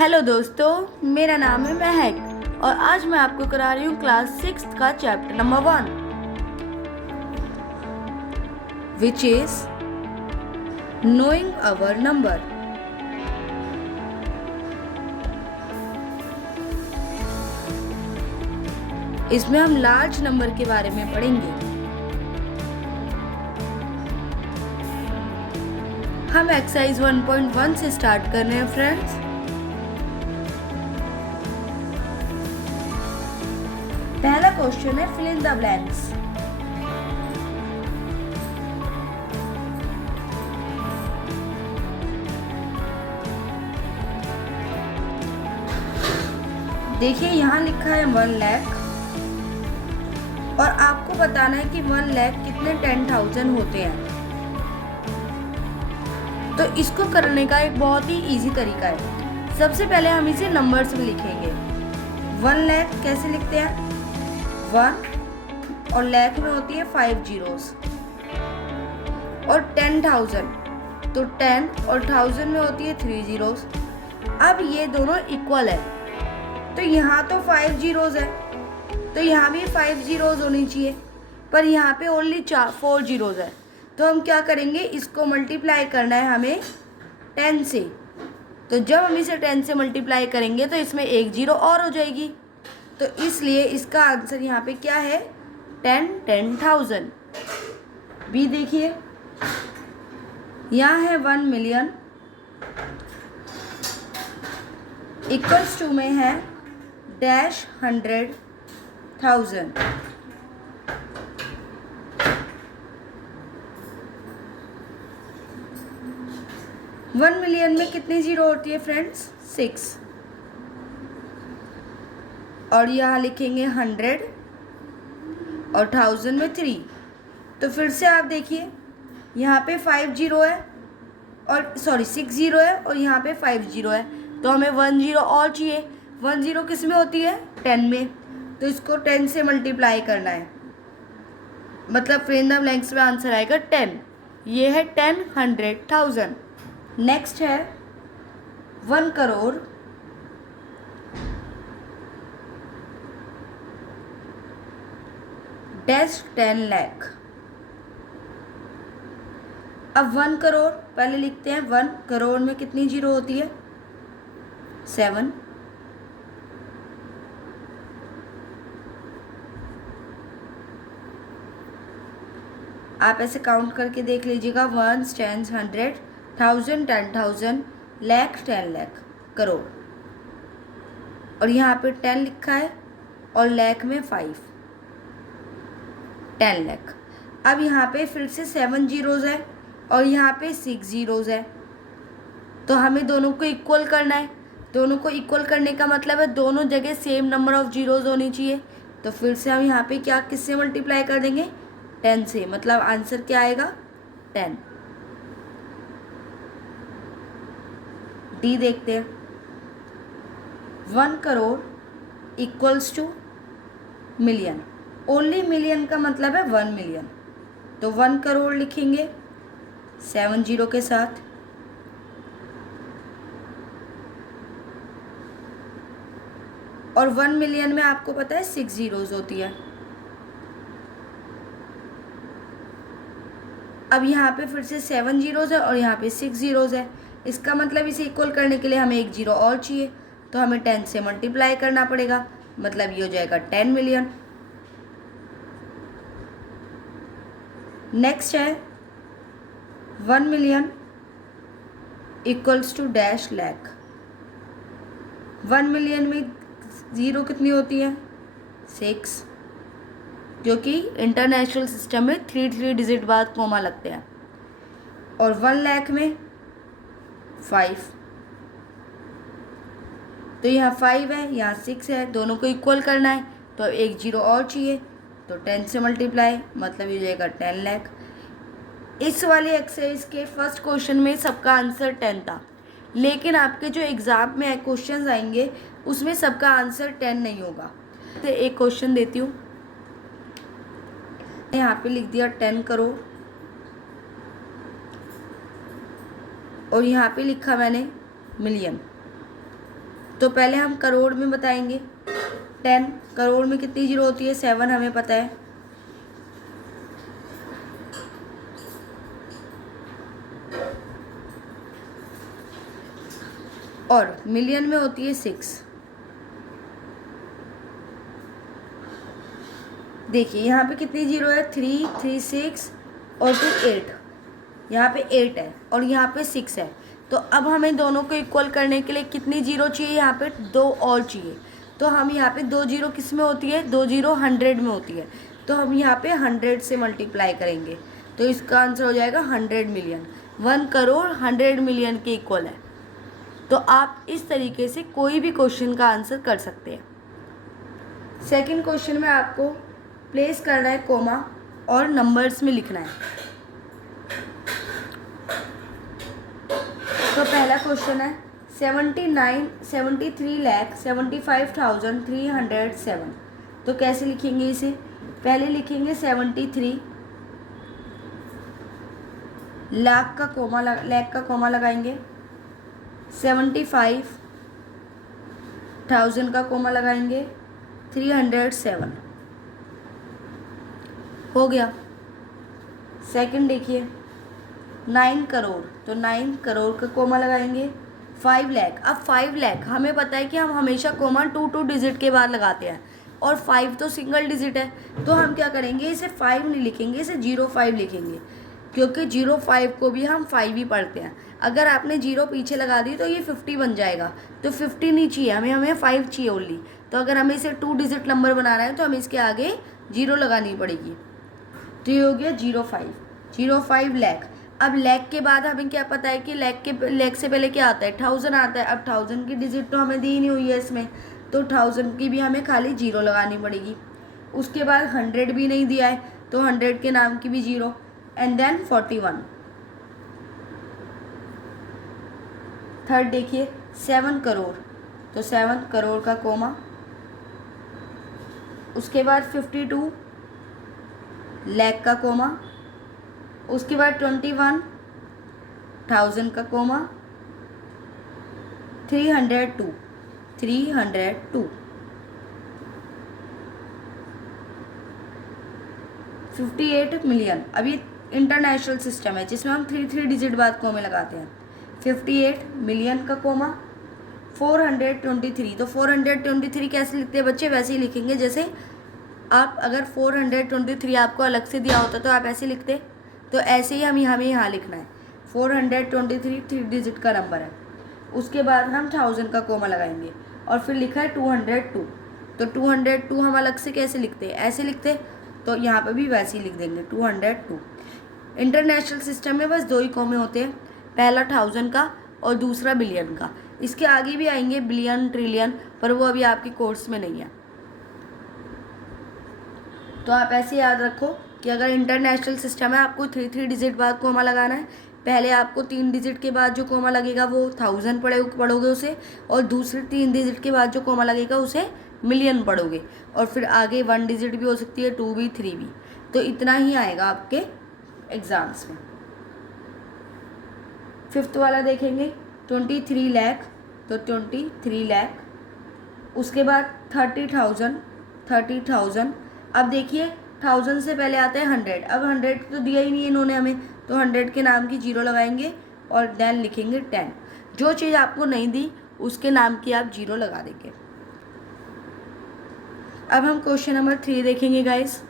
Hello दोस्तों, मेरा नाम है महक और आज मैं आपको करा रही हूँ क्लास 6 का chapter number 1 which is knowing our number. इसमें हम लार्ज नंबर के बारे में पढ़ेंगे। हम एक्सरसाइज 1.1 से स्टार्ट कर रहे हैं फ्रेंड्स। पहला क्वेश्चन है फिल इन द ब्लैंक्स। देखिए यहाँ लिखा है 1 लाख और आपको बताना है कि 1 लाख कितने 10,000 होते हैं। तो इसको करने का एक बहुत ही इजी तरीका है। सबसे पहले हम इसे नंबर्स में लिखेंगे। 1 लाख कैसे लिखते हैं? 1 और लाख में होती है 5 जीरोस। और 10,000 तो 10 और 1000 में होती है 3 जीरोस। अब ये दोनों इक्वल है तो यहाँ तो 5 जीरोस है तो यहाँ भी 5 जीरोस होनी चाहिए, पर यहाँ पे ओनली 4 जीरोस है। तो हम क्या करेंगे, इसको मल्टीप्लाई करना है हमें 10 से। तो जब हम इसे 10 से मल्टीप्लाई करेंगे तो इसमें 1 जीरो और हो जाएगी। तो इसलिए इसका आंसर यहाँ पे क्या है? 10,000। बी देखिए, यहाँ है 1 मिलियन इक्वल्स टू में है डैश 100,000। वन मिलियन में कितनी जीरो होती है फ्रेंड्स? 6। और यहाँ लिखेंगे 100 और 1000 में 3। तो फिर से आप देखिए, यहाँ पे 5 जीरो है और 6 जीरो है और यहाँ पे 5 जीरो है। तो हमें 1 जीरो और चाहिए। 1 जीरो किस में होती है? 10 में। तो इसको 10 से मल्टीप्लाई करना है, मतलब फिल इन द ब्लैंक्स में आंसर आएगा 10। ये है 10 100,000। नेक्स्ट है 1 करोड़ डैश 10 लाख। अब 1 करोड़ पहले लिखते हैं। 1 करोड़ में कितनी जीरो होती है? 7। आप ऐसे काउंट करके देख लीजिएगा। 1 10 100 1000 10,000 लाख 10 लाख करोड़। और यहाँ पे 10 लिखा है और लाख में 5 10 लाख। अब यहाँ पे फिर से 7 जीरोज़ है और यहाँ पे 6 जीरोज़ है। तो हमें दोनों को इक्वल करना है। दोनों को इक्वल करने का मतलब है दोनों जगह सेम नंबर ऑफ जीरोज़ होनी चाहिए। तो फिर से हम यहाँ पे क्या किससे मल्टीप्लाई कर देंगे? 10 से। मतलब आंसर क्या आएगा? 10। डी देखते हैं। 1 crore equals two million. Only million का मतलब है 1 मिलियन। तो 1 करोड़ लिखेंगे 7 जीरो के साथ। और 1 मिलियन में आपको पता है 6 जीरोज़ होती है। अब यहाँ पे फिर से 7 जीरोज़ है और यहाँ पे 6 जीरोज़ है। इसका मतलब इसे इक्वल करने के लिए हमें 1 जीरो और चाहिए। तो हमें 10 से मल्टीप्लाई करना पड़ेगा, मतलब ये हो जाएगा 10 मिलियन। नेक्स्ट है 1 million equals to dash lakh. 1 million में ज़ीरो कितनी होती है? 6, जो कि इंटरनेशनल सिस्टम में 3 डिजिट बाद कोमा लगते हैं। और 1 लाख में 5। तो यहाँ 5 है, यहाँ 6 है। दोनों को इक्वल करना है तो 1 जीरो और चाहिए। तो 10 से मल्टीप्लाई, मतलब ये जाएगा 10 लाख। इस वाले एक्सरसाइज के फर्स्ट क्वेश्चन में सबका आंसर 10 था, लेकिन आपके जो एग्ज़ाम में क्वेश्चंस आएंगे उसमें सबका आंसर 10 नहीं होगा। तो एक क्वेश्चन देती हूँ। यहाँ पे लिख दिया 10 करोड़ और यहाँ पे लिखा मैंने मिलियन। तो पहले हम करोड़ में बताएंगे। 10 करोड़ में कितनी जीरो होती है? 7 हमें पता है। और मिलियन में होती है 6। देखिए यहाँ पे कितनी जीरो है? 3, 3, 6 और फिर 8। यहाँ पे 8 है और यहाँ पे 6 है। तो अब हमें दोनों को इक्वल करने के लिए कितनी जीरो चाहिए? यहाँ पे 2 और चाहिए। तो हम यहाँ पे 2 जीरो किस में होती है? 2 जीरो 100 में होती है। तो हम यहाँ पे 100 से मल्टीप्लाई करेंगे तो इसका आंसर हो जाएगा 100 मिलियन। 1 करोड़ 100 मिलियन के इक्वल है। तो आप इस तरीके से कोई भी क्वेश्चन का आंसर कर सकते हैं। सेकंड क्वेश्चन में आपको प्लेस करना है कोमा और नंबर्स में लिखना है। तो पहला क्वेश्चन है 73,75,307। तो कैसे लिखेंगे इसे? पहले लिखेंगे 73 लाख का कोमा लगाएंगे। 75,000 का कोमा लगाएंगे। 307 हो गया। सेकंड देखिए 9 करोड़, तो 9 करोड़ का कोमा लगाएंगे। 5 लाख, अब 5 लाख हमें पता है कि हम हमेशा कोमा 2 डिजिट के बाद लगाते हैं और 5 तो सिंगल डिजिट है। तो हम क्या करेंगे? इसे 5 नहीं लिखेंगे, इसे 05 लिखेंगे, क्योंकि 05 को भी हम 5 ही पढ़ते हैं। अगर आपने 0 पीछे लगा दी तो ये 50 बन जाएगा। तो 50 नहीं चाहिए हमें 5 चाहिए ओनली। तो अगर हमें इसे 2 डिजिट नंबर बनाना है तो हमें इसके आगे 0 लगानी पड़ेगी। तो ये हो गया 05 लाख। अब लैख के बाद हमें क्या पता है कि लैख से पहले क्या आता है? 1000 आता है। अब 1000 की डिजिट तो हमें दी नहीं हुई है इसमें, तो 1000 की भी हमें खाली 0 लगानी पड़ेगी। उसके बाद 100 भी नहीं दिया है तो 100 के नाम की भी 0 एंड देन 41। थर्ड देखिए 7 करोड़, तो 7 करोड़ का कोमा। उसके बाद 52 लाख का कोमा। उसके बाद 21,000 का कोमा। 302 58 मिलियन। अभी इंटरनेशनल सिस्टम है जिसमें हम 3 डिजिट बाद कोमे लगाते हैं। 58 मिलियन का कोमा। 423, तो 423 कैसे लिखते हैं बच्चे? वैसे ही लिखेंगे जैसे आप अगर 423 आपको अलग से दिया होता तो आप ऐसे लिखते। तो ऐसे ही हमें यहाँ लिखना है। 423 3 डिजिट का नंबर है। उसके बाद हम 1000 का कोमा लगाएंगे और फिर लिखा है 202। तो 202 हम अलग से कैसे लिखते हैं? ऐसे लिखते। तो यहाँ पे भी वैसे ही लिख देंगे 202। इंटरनेशनल सिस्टम में बस 2 ही कोमे होते हैं, पहला 1000 का और दूसरा बिलियन का। इसके आगे भी आएंगे बिलियन, ट्रिलियन, पर वो अभी आपके कोर्स में नहीं है। तो आप ऐसे याद रखो कि अगर इंटरनेशनल सिस्टम है आपको 3 डिजिट बाद कोमा लगाना है। पहले आपको 3 डिजिट के बाद जो कोमा लगेगा वो 1000 पढ़ोगे उसे, और दूसरे 3 डिजिट के बाद जो कोमा लगेगा उसे मिलियन पढ़ोगे, और फिर आगे 1 डिजिट भी हो सकती है, 2 भी, 3 भी। तो इतना ही आएगा आपके एग्जाम्स में। फिफ्थ वाला देखेंगे 23 लाख, तो 23 लाख। उसके बाद 30,000। अब देखिए 1000 से पहले आता है 100। अब 100 तो दिया ही नहीं है इन्होंने हमें, तो 100 के नाम की 0 लगाएंगे और देन लिखेंगे 10। जो चीज़ आपको नहीं दी उसके नाम की आप 0 लगा देंगे। अब हम क्वेश्चन नंबर 3 देखेंगे गाइस।